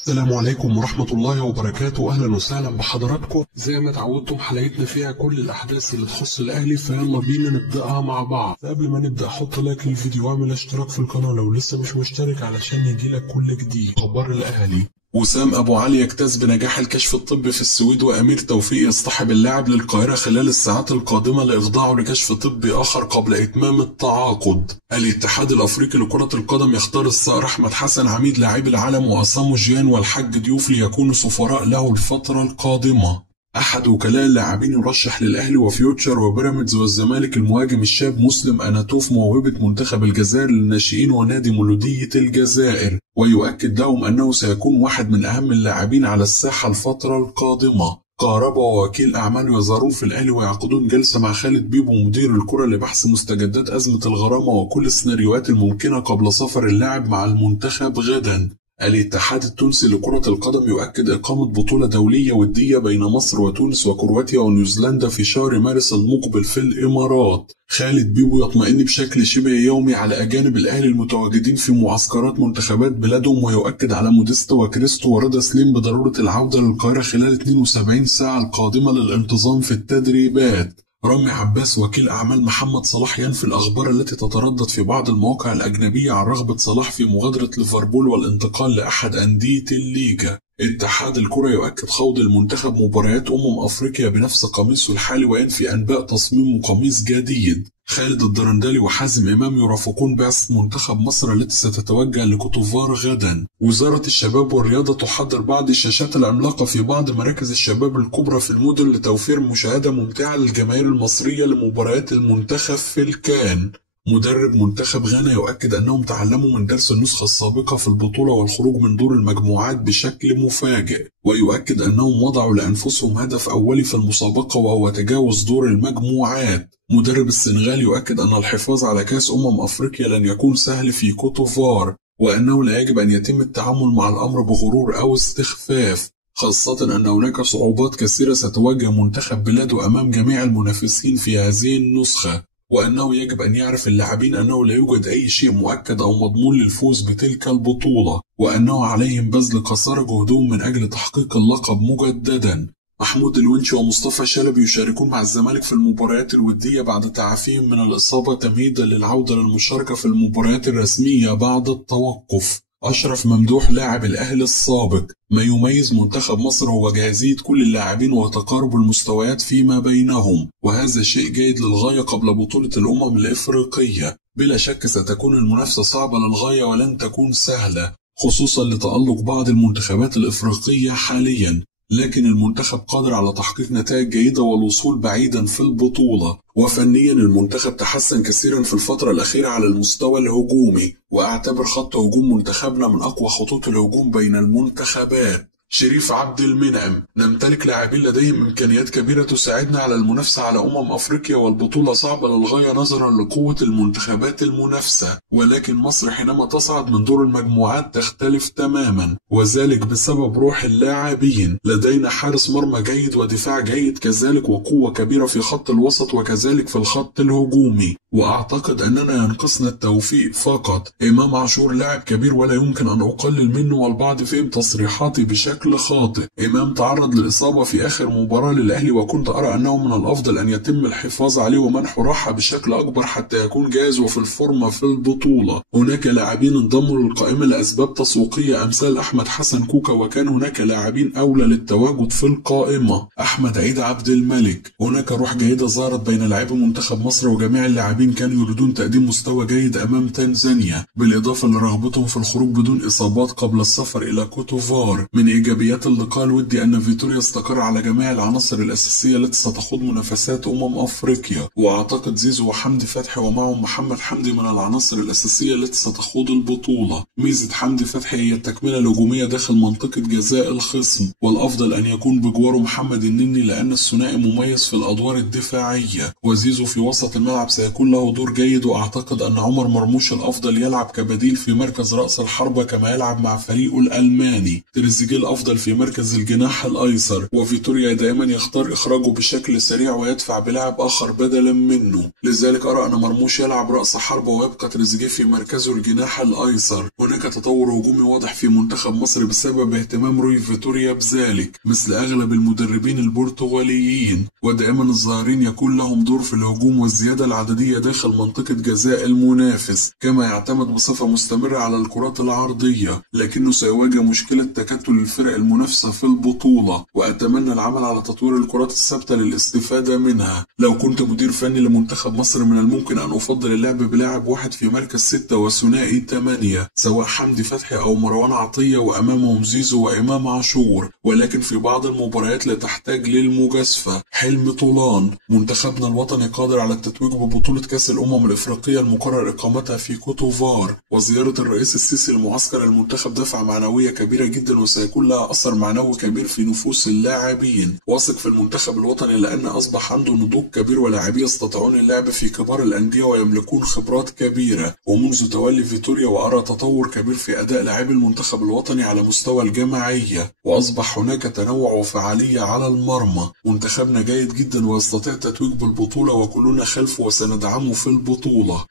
السلام عليكم ورحمة الله وبركاته. أهلا وسهلا بحضراتكم. زي ما اتعودتم حلقتنا فيها كل الأحداث اللي تخص الأهلي، فيلا بينا نبدأها مع بعض. فقبل ما نبدأ حط لايك للفيديو واعمل اشتراك في القناة لو لسه مش مشترك علشان يجيلك كل جديد. أخبار الأهلي: وسام أبو علي يجتاز بنجاح الكشف الطبي في السويد، وأمير توفيق يصطحب اللاعب للقاهرة خلال الساعات القادمة لإخضاعه لكشف طبي آخر قبل إتمام التعاقد. الاتحاد الأفريقي لكرة القدم يختار الصقر أحمد حسن عميد لاعبي العالم وأسامو جيان والحاج ضيوف ليكونوا سفراء له الفترة القادمة. أحد وكلاء اللاعبين يرشح للأهلي وفيوتشر وبيراميدز والزمالك المهاجم الشاب مسلم أناتوف موهبة منتخب الجزائر للناشئين ونادي مولودية الجزائر، ويؤكد لهم أنه سيكون واحد من أهم اللاعبين على الساحة الفترة القادمة. كهربا ووكيل أعمال يزارون في الأهلي ويعقدون جلسة مع خالد بيبو مدير الكرة لبحث مستجدات أزمة الغرامة وكل السيناريوهات الممكنة قبل سفر اللاعب مع المنتخب غدا. الاتحاد التونسي لكرة القدم يؤكد إقامة بطولة دولية ودية بين مصر وتونس وكرواتيا ونيوزيلندا في شهر مارس المقبل في الإمارات. خالد بيبو يطمئن بشكل شبه يومي على أجانب الأهلي المتواجدين في معسكرات منتخبات بلادهم، ويؤكد على موديست وكريستو ورضا سليم بضرورة العودة للقاهرة خلال 72 ساعة القادمة للانتظام في التدريبات. رامي عباس وكيل أعمال محمد صلاح ينفي الأخبار التي تتردد في بعض المواقع الأجنبية عن رغبة صلاح في مغادرة ليفربول والانتقال لأحد أندية الليجا. اتحاد الكرة يؤكد خوض المنتخب مباريات أفريقيا بنفس قميصه الحالي، وينفي أنباء تصميم قميص جديد. خالد الدرندلي وحازم إمام يرافقون بعثة منتخب مصر التي ستتوجه لكوتوفار غدا. وزارة الشباب والرياضة تحضر بعض الشاشات العملاقة في بعض مراكز الشباب الكبرى في المدن لتوفير مشاهدة ممتعة للجماهير المصرية لمباريات المنتخب في الكان. مدرب منتخب غانا يؤكد أنهم تعلموا من درس النسخة السابقة في البطولة والخروج من دور المجموعات بشكل مفاجئ، ويؤكد أنهم وضعوا لأنفسهم هدف أولي في المسابقة وهو تجاوز دور المجموعات. مدرب السنغال يؤكد أن الحفاظ على كأس أفريقيا لن يكون سهل في كوتوفار، وأنه لا يجب أن يتم التعامل مع الأمر بغرور أو استخفاف، خاصة أن هناك صعوبات كثيرة ستواجه منتخب بلاده أمام جميع المنافسين في هذه النسخة، وأنه يجب أن يعرف اللاعبين أنه لا يوجد أي شيء مؤكد أو مضمون للفوز بتلك البطولة، وأنه عليهم بذل قصارى جهدهم من أجل تحقيق اللقب مجددا. محمود الونشي ومصطفى شلبي يشاركون مع الزمالك في المباريات الودية بعد تعافيهم من الإصابة تمهيدا للعودة للمشاركة في المباريات الرسمية بعد التوقف. أشرف ممدوح لاعب الأهلي السابق: ما يميز منتخب مصر هو جاهزية كل اللاعبين وتقارب المستويات فيما بينهم، وهذا شيء جيد للغاية قبل بطولة الأفريقية. بلا شك ستكون المنافسة صعبة للغاية ولن تكون سهلة، خصوصا لتألق بعض المنتخبات الإفريقية حاليا، لكن المنتخب قادر على تحقيق نتائج جيدة والوصول بعيدا في البطولة. وفنيا المنتخب تحسن كثيرا في الفترة الأخيرة على المستوى الهجومي، وأعتبر خط هجوم منتخبنا من أقوى خطوط الهجوم بين المنتخبات. شريف عبد المنعم: نمتلك لاعبين لديهم إمكانيات كبيرة تساعدنا على المنافسة على أفريقيا، والبطولة صعبة للغاية نظرا لقوة المنتخبات المنافسة، ولكن مصر حينما تصعد من دور المجموعات تختلف تماما، وذلك بسبب روح اللاعبين. لدينا حارس مرمى جيد ودفاع جيد كذلك، وقوة كبيرة في خط الوسط وكذلك في الخط الهجومي، وأعتقد أننا ينقصنا التوفيق فقط. إمام عاشور لاعب كبير ولا يمكن أن أقلل منه، والبعض فهم تصريحاتي بشكل خاطئ. إمام تعرض للإصابة في آخر مباراة للأهلي، وكنت أرى أنه من الأفضل أن يتم الحفاظ عليه ومنحه راحة بشكل أكبر حتى يكون جاهز وفي الفورمة في البطولة. هناك لاعبين انضموا للقائمة لأسباب تسويقية أمثال أحمد حسن كوكا، وكان هناك لاعبين أولى للتواجد في القائمة. أحمد عيد عبد الملك: هناك روح جيدة ظهرت بين لاعبي منتخب مصر، وجميع اللاعبين كانوا يريدون تقديم مستوى جيد أمام تنزانيا، بالإضافة لرغبتهم في الخروج بدون إصابات قبل السفر إلى كوتوفار. من إيجابيات اللقاء الودي أن فيتوريا استقر على جميع العناصر الأساسية التي ستخوض منافسات أفريقيا، وأعتقد زيزو وحمدي فتحي ومعهم محمد حمدي من العناصر الأساسية التي ستخوض البطولة. ميزة حمدي فتحي هي التكملة الهجومية داخل منطقة جزاء الخصم، والأفضل أن يكون بجواره محمد النني لأن الثنائي مميز في الأدوار الدفاعية، وزيزو في وسط الملعب سيكون له دور جيد، وأعتقد أن عمر مرموش الأفضل يلعب كبديل في مركز رأس الحربة كما يلعب مع فريقه الألماني. تريزيجيه الأفضل الأفضل في مركز الجناح الأيسر، وفيتوريا دائما يختار إخراجه بشكل سريع ويدفع بلاعب آخر بدلا منه. لذلك أرى أن مرموش يلعب رأس حربة ويبقى تريزيجيه في مركزه الجناح الأيسر. هناك تطور هجومي واضح في منتخب مصر بسبب اهتمام روي فيتوريا بذلك مثل أغلب المدربين البرتغاليين، ودائما الظاهرين يكون لهم دور في الهجوم والزيادة العددية داخل منطقة جزاء المنافس، كما يعتمد بصفة مستمرة على الكرات العرضية، لكنه سيواجه مشكلة تكتل الفرق المنافسة في البطولة، وأتمنى العمل على تطوير الكرات الثابتة للاستفادة منها. لو كنت مدير فني لمنتخب مصر من الممكن أن أفضل اللعب بلاعب واحد في مركز 6 وثنائي 8، سواء حمدي فتحي أو مروان عطية وأمامهم زيزو وإمام عاشور، ولكن في بعض المباريات لا تحتاج للمجازفة. حلمي طولان: منتخبنا الوطني قادر على التتويج ببطولة كأس الأمم الإفريقية المقرر إقامتها في كوتوفار، وزيارة الرئيس السيسي لمعسكر المنتخب دفعة معنوية كبيرة جدا وسيكون لها أثر معنوي كبير في نفوس اللاعبين. واثق في المنتخب الوطني لأن أصبح عنده نضوج كبير ولاعبين يستطيعون اللعب في كبار الأندية ويملكون خبرات كبيرة. ومنذ تولي فيتوريا وأرى تطور كبير في أداء لاعبي المنتخب الوطني على مستوى الجماعية، وأصبح هناك تنوع وفعالية على المرمى. منتخبنا جيد جدا ويستطيع التتويج بالبطولة وكلنا خلفه وسندعمه في البطولة.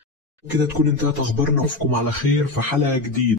كده تكون انتهت أخبارنا، أشوفكم على خير في حلقة جديدة.